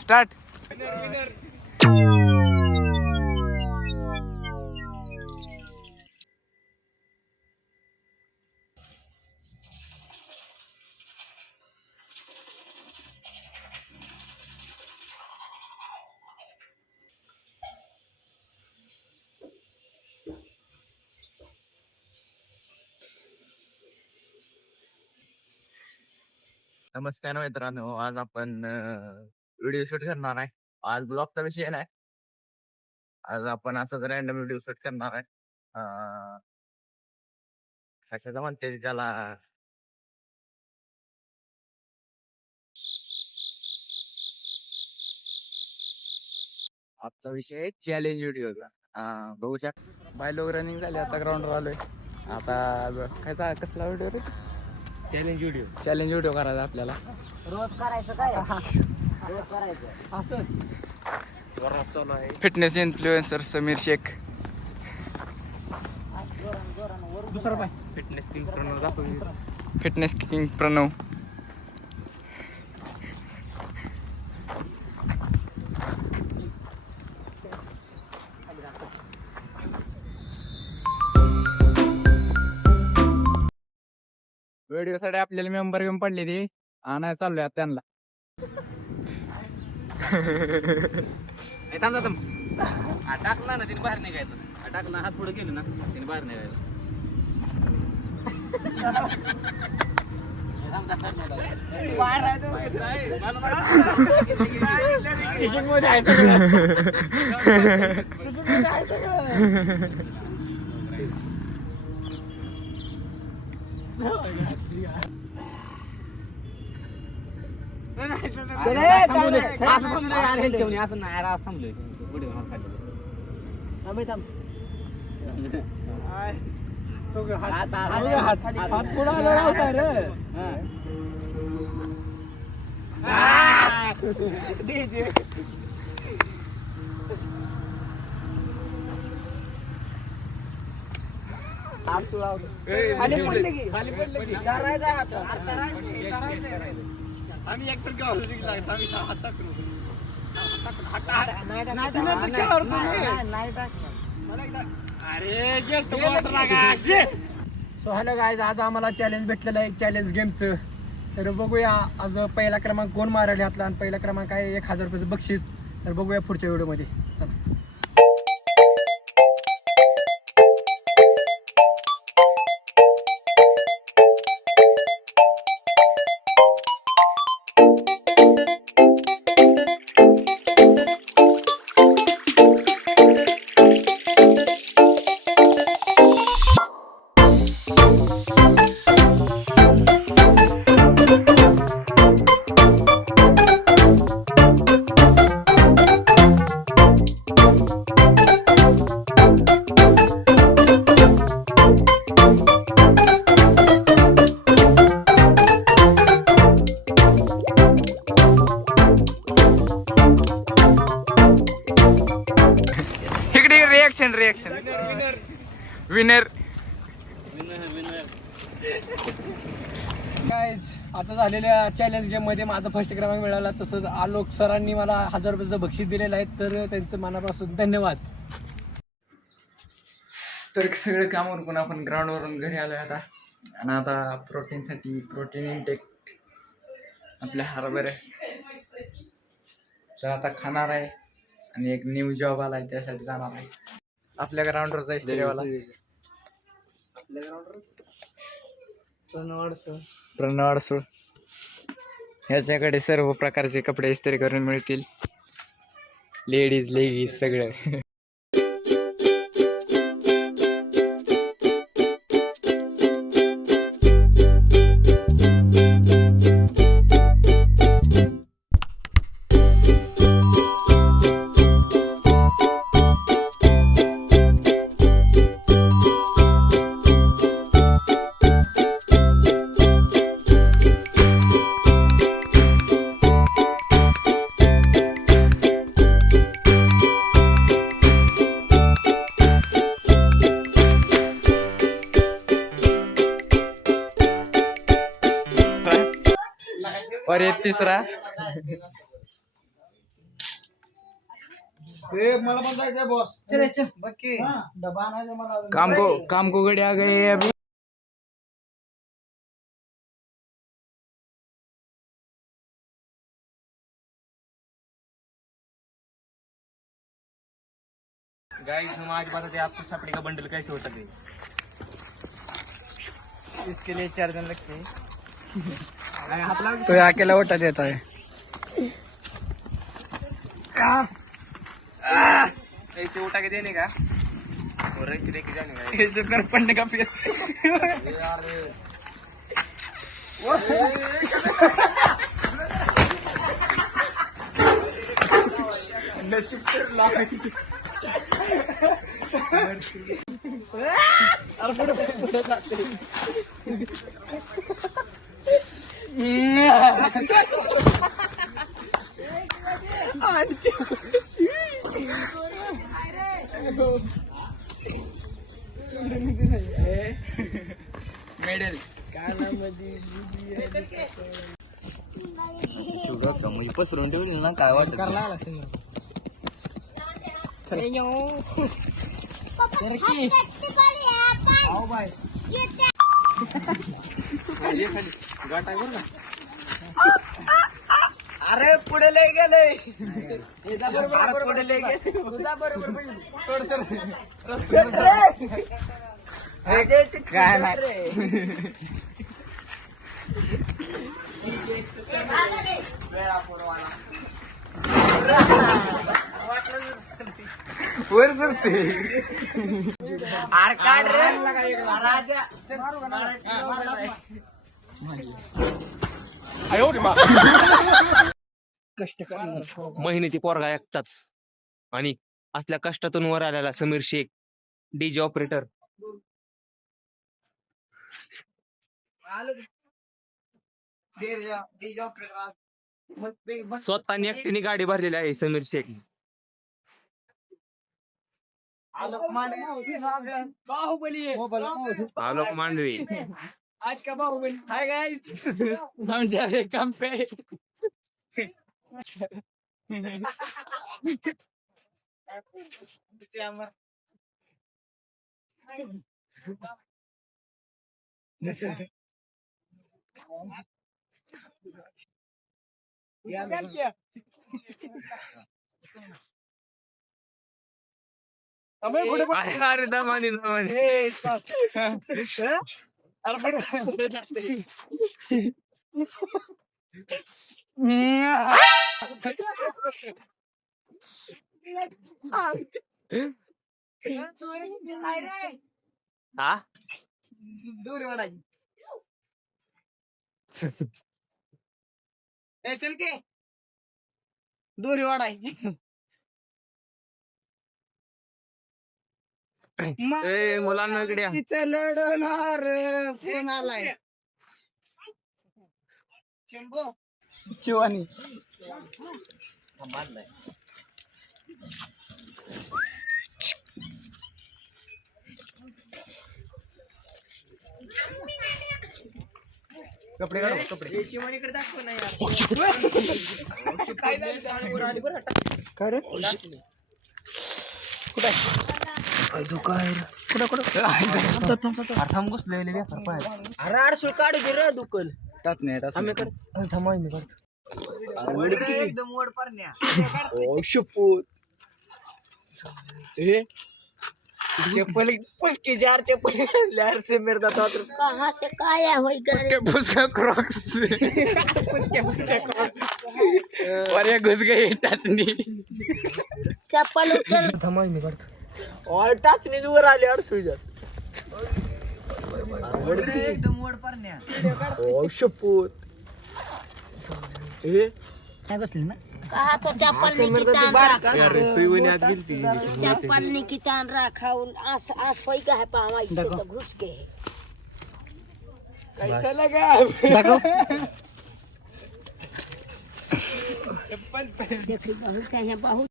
Start. नमस्कार मित्रांनो, आज आपण व्हिडिओ शूट करणार आहे. आज ब्लॉगचा विषय नाही, आज आपण असंच रॅन्डम व्हिडिओ शूट करणार आहे. कशाचं म्हणते त्याला, आजचा विषय आहे चॅलेंज व्हिडिओचा. बघू शकता बाय लोक रनिंग झाले, आता ग्राउंडवर आलोय. आता काय कसला व्हिडिओ रे? चॅलेंज व्हिडिओ करायचा आपल्याला. रोज करायचं काय? रोज करायचं असं चालू आहे. Fitness influencer Sameer Shaikh. दुसरा पाय. फिटनेस किंग प्रणव दाखव. Fitness king Pranab. व्हिडिओ साठी आपल्याला मेंबर घेऊन पडले ते आणायला चाललोय त्यांना. टाकला ना तिने बाहेर निघायचं. टाकला हात पुढे गेले ना तिने बाहेर निघायचं. असं नाही आज थांबलोय. आम्ही एकतर सो हॅलो गाईज, आज आम्हाला चॅलेंज भेटलेलं आहे चॅलेंज गेमचं. तर बघूया आज पहिला क्रमांक कोण मारायला घातला आणि पहिला क्रमांक आहे 1000 रुपयाचं बक्षीस. तर बघूया पुढच्या व्हिडिओमध्ये. चला. Reaction winner. गाईज, आता झालेल्या चॅलेंज गेम मध्ये माझा फर्स्ट क्रमांक मिळाला. तसंच आलोक सरांनी मला 1000 रुपयाचं बक्षीस दिलेलं आहे. तर त्यांचं मनापासून धन्यवाद. तर सगळं काम उरकून आपण ग्राउंडवरून घरी आलोय आता. आणि आता प्रोटीनसाठी प्रोटीन इनटेक आपल्या हरभरे तर आता खाणार आहे. आणि एक न्यू जॉब आलाय त्यासाठी जाणार आहे. आपल्या ग्राउंडवर जायचं देवाला. आपल्या ग्राउंडवर प्रणव अडसूळ ह्याच्याकडे सर्व प्रकारचे कपडे इस्त्री करून मिळतील. लेडीज लेगीज सगळं. और एक तिसरा मला पण जायचंय बॉस. चल चल बाकी डबा आणायचा मला अजून. काम को गड़े आ गए हैं अभी. गाइस हम आज बताते हैं आपको छपड़ी का बंडल कैसे होता है. इसके लिए 4 दिन लगते हैं. तो अकेला उठा देता है. ऐसे उठा के देने का और ऐसे लेके जाने का. ऐसे कर पड़ने का फिर. मेडल पसरून ठेवली ना काय वाटत अरे पुढे लय गेले. पुढे लय गेले. तुझा बरोबर काय नाही. वर सरते. काढ रे राजा. कष्ट करणार मेहनती पोरगा एकटाच आणि असल्या कष्टातून वर आलेला समीर शेख डीजे ऑपरेटर. स्वतःने एकटीने गाडी भरलेली आहे समीर शेख. बाहुबली आलोक मांडवी. आज का बाहुबली. हाय गाइस हम जा रहे काम पे. अरे दमानी हा दूर वाढायची. चल के दूर वाढायची. मुलांना इकडे या. लढणार फोन आलाय. शिवानी कपडे काढ. कपडे शिवानीकडे दाखव ना यार. काय रे थांब घुसलेले अरे आडसूळ काढू दे रे दुकल. आम्ही थांबा मी काढतो. एकदम मोड पारण्या. शपथ चप्पल पुसकी 4 चप्पल यार से मेरे दाता तो कहाँ से काया होई गए पुसका क्रॉक्स और ये घुस गई टाचनी. चप्पल उठल थांबा मी काढतो. और टाचनी दूर आली अडसूळच्या. एकदम मोड पारण्या. शपथ काय बसली ना. कहा तो चप्पल चप्पल निकितान रखा आस आस होई गए पावा इससे तो घुस गए. कैसा लगा देखो बहुत है बहुत